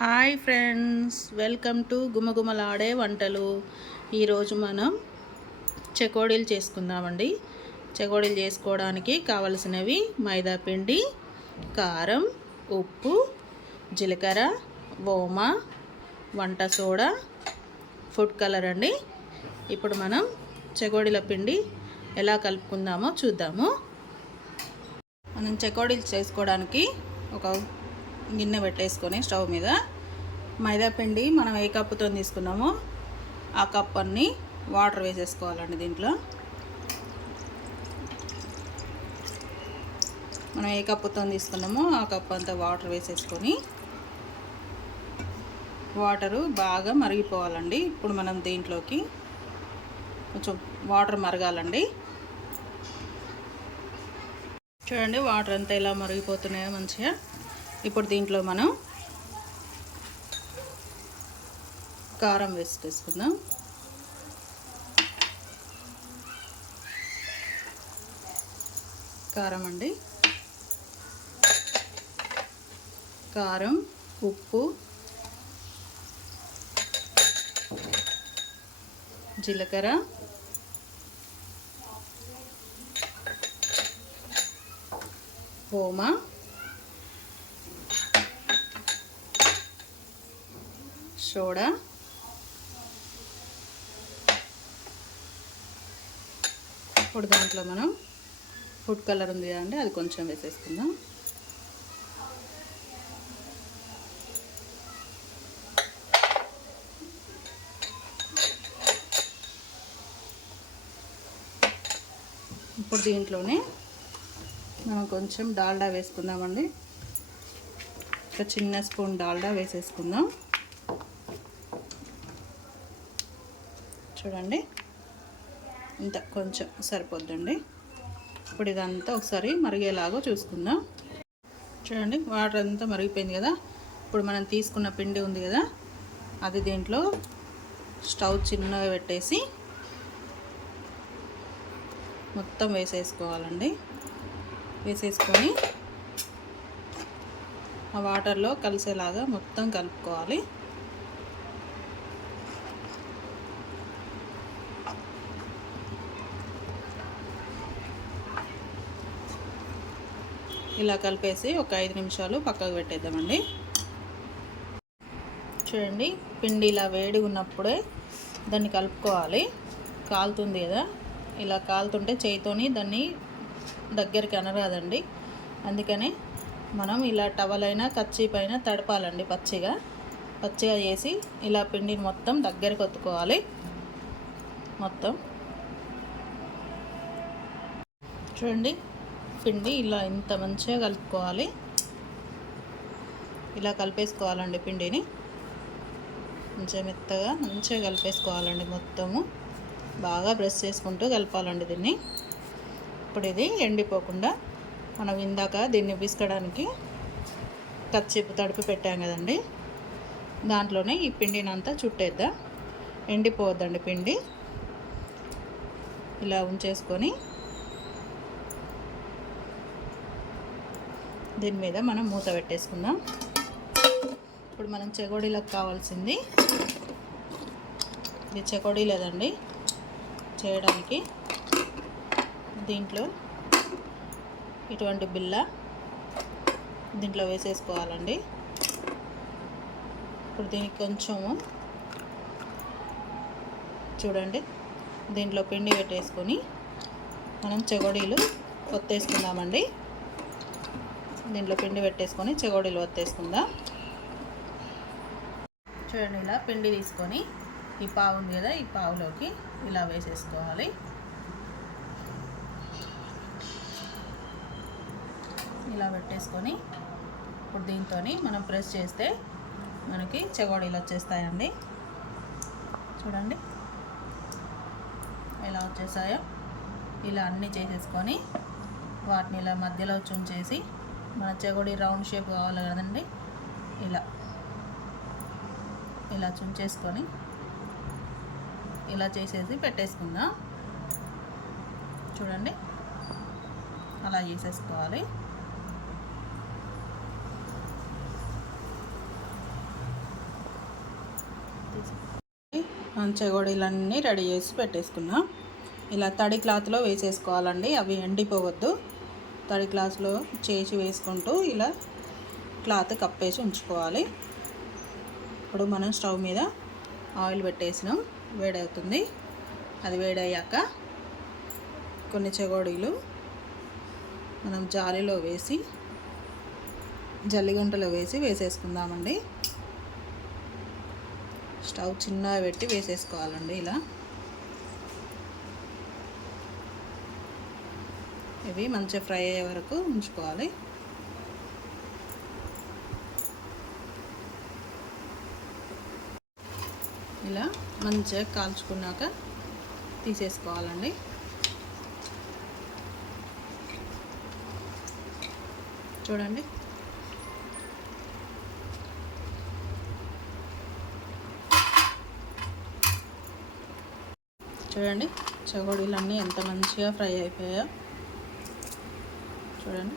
Hi friends, welcome to గుమగుమలాడే వంటలు. ఈరోజు మనం చెకోడీలు చేసుకుందామండి. చెకోడీలు చేసుకోవడానికి కావలసినవి మైదా పిండి, కారం, ఉప్పు, జీలకర్ర, ఓమ, వంట సోడా, ఫుడ్ కలర్ అండి. ఇప్పుడు మనం చెకోడీల పిండి ఎలా కలుపుకుందామో చూద్దాము. మనం చెకోడీలు చేసుకోవడానికి ఒక గిన్నె పెట్టేసుకొని స్టవ్ మీద మైదా పిండి మనం ఏ కప్పుతో తీసుకున్నామో ఆ కప్ అన్ని వాటర్ వేసేసుకోవాలండి. దీంట్లో మనం ఏ కప్పుతో తీసుకున్నామో ఆ కప్ అంతా వాటర్ వేసేసుకొని వాటరు బాగా మరిగిపోవాలండి. ఇప్పుడు మనం దీంట్లోకి కొంచెం వాటర్ మరగాలండి. చూడండి, వాటర్ అంతా ఎలా మరిగిపోతున్నాయో మంచిగా. ఇప్పుడు దీంట్లో మనం కారం వేసుకుందాం. కారం అండి, కారం, ఉప్పు, జీలకర్ర, ఓమ, సోడా, ఇప్పుడు దాంట్లో మనం ఫుడ్ కలర్ ఉంది కదండి, అది కొంచెం వేసేసుకుందాం. ఇప్పుడు దీంట్లోనే మనం కొంచెం డాల్డా వేసుకుందామండి. ఒక చిన్న స్పూన్ డాల్డా వేసేసుకుందాం. చూడండి, ఇంత కొంచెం సరిపోద్దండి. ఇప్పుడు ఇదంతా ఒకసారి మరిగేలాగా చూసుకుందాం. చూడండి, వాటర్ అంతా మరిగిపోయింది కదా. ఇప్పుడు మనం తీసుకున్న పిండి ఉంది కదా, అది దీంట్లో స్టవ్ చిన్నగా పెట్టేసి మొత్తం వేసేసుకోవాలండి. వేసేసుకొని ఆ వాటర్లో కలిసేలాగా మొత్తం కలుపుకోవాలి. ఇలా కలిపేసి ఒక 5 నిమిషాలు పక్కకు పెట్టేద్దామండి. చూడండి, పిండి ఇలా వేడి ఉన్నప్పుడే దాన్ని కలుపుకోవాలి. కాలుతుంది కదా, ఇలా కాలుతుంటే చేయితోని దాన్ని దగ్గరికి అనరాదండి. అందుకని మనం ఇలా టవల్ అయినా కచ్చి పైన తడపాలండి. పచ్చిగా చేసి ఇలా పిండిని మొత్తం దగ్గరికి ఒత్తుకోవాలి. మొత్తం చూడండి, పిండి ఇలా ఇంత మంచిగా కలుపుకోవాలి. ఇలా కలిపేసుకోవాలండి. పిండిని మంచిగా మెత్తగా మంచిగా కలిపేసుకోవాలండి. మొత్తము బాగా ప్రెస్ చేసుకుంటూ కలపాలండి దీన్ని. ఇప్పుడు ఇది ఎండిపోకుండా మనం ఇందాక దీన్ని పిసకడానికి కచ్చిపు తడిపి పెట్టాం కదండి, దాంట్లోనే ఈ పిండిని అంతా చుట్టేద్దాం. ఎండిపోవద్దండి పిండి. ఇలా ఉంచేసుకొని దీని మీద మనం మూత పెట్టేసుకుందాం. ఇప్పుడు మనం చెకోడీలకు కావాల్సింది ఇది. చెకోడీ లేదండి చేయడానికి. దీంట్లో ఇటువంటి బిల్ల దీంట్లో వేసేసుకోవాలండి. ఇప్పుడు దీనికి కొంచెము చూడండి, దీంట్లో పిండి పెట్టేసుకొని మనం చెకోడీలు ఒత్తేసుకుందామండి. దీంట్లో పిండి పెట్టేసుకొని చెకోడీలు ఒత్తేసుకుందాం. చూడండి, ఇలా పిండి తీసుకొని ఈ పావు ఉంది కదా, ఈ పావులోకి ఇలా వేసేసుకోవాలి. ఇలా పెట్టేసుకొని ఇప్పుడు దీంతో మనం ప్రెస్ చేస్తే మనకి చెకోడీలు వచ్చేస్తాయండి. చూడండి ఎలా వచ్చేసాయో. ఇలా అన్నీ చేసేసుకొని వాటిని ఇలా మధ్యలో చుంచేసి, మన చెకోడీ రౌండ్ షేప్ కావాలి కదండి, ఇలా చుంచేసుకొని ఇలా చేసేసి పెట్టేసుకుందాం. చూడండి, అలా చేసేసుకోవాలి. చెగోడీలన్నీ రెడీ చేసి పెట్టేసుకున్నాం. ఇలా తడి క్లాత్లో వేసేసుకోవాలండి, అవి ఎండిపోవద్దు. తడి క్లాత్లో చేసి వేసుకుంటూ ఇలా క్లాత్ కప్పేసి ఉంచుకోవాలి. ఇప్పుడు మనం స్టవ్ మీద ఆయిల్ పెట్టేసినాం, వేడవుతుంది. అది వేడయ్యాక కొన్ని చెగోడీలు మనం జాలీలో వేసి జల్లిగంటలో వేసేసుకుందామండి. స్టవ్ చిన్నగా పెట్టి వేసేసుకోవాలండి. ఇలా ఇవి మంచిగా ఫ్రై అయ్యే వరకు ఉంచుకోవాలి. ఇలా మంచిగా కాల్చుకున్నాక తీసేసుకోవాలండి. చూడండి, చెగోడీలన్నీ ఎంత మంచిగా ఫ్రై అయిపోయాయో చూడండి.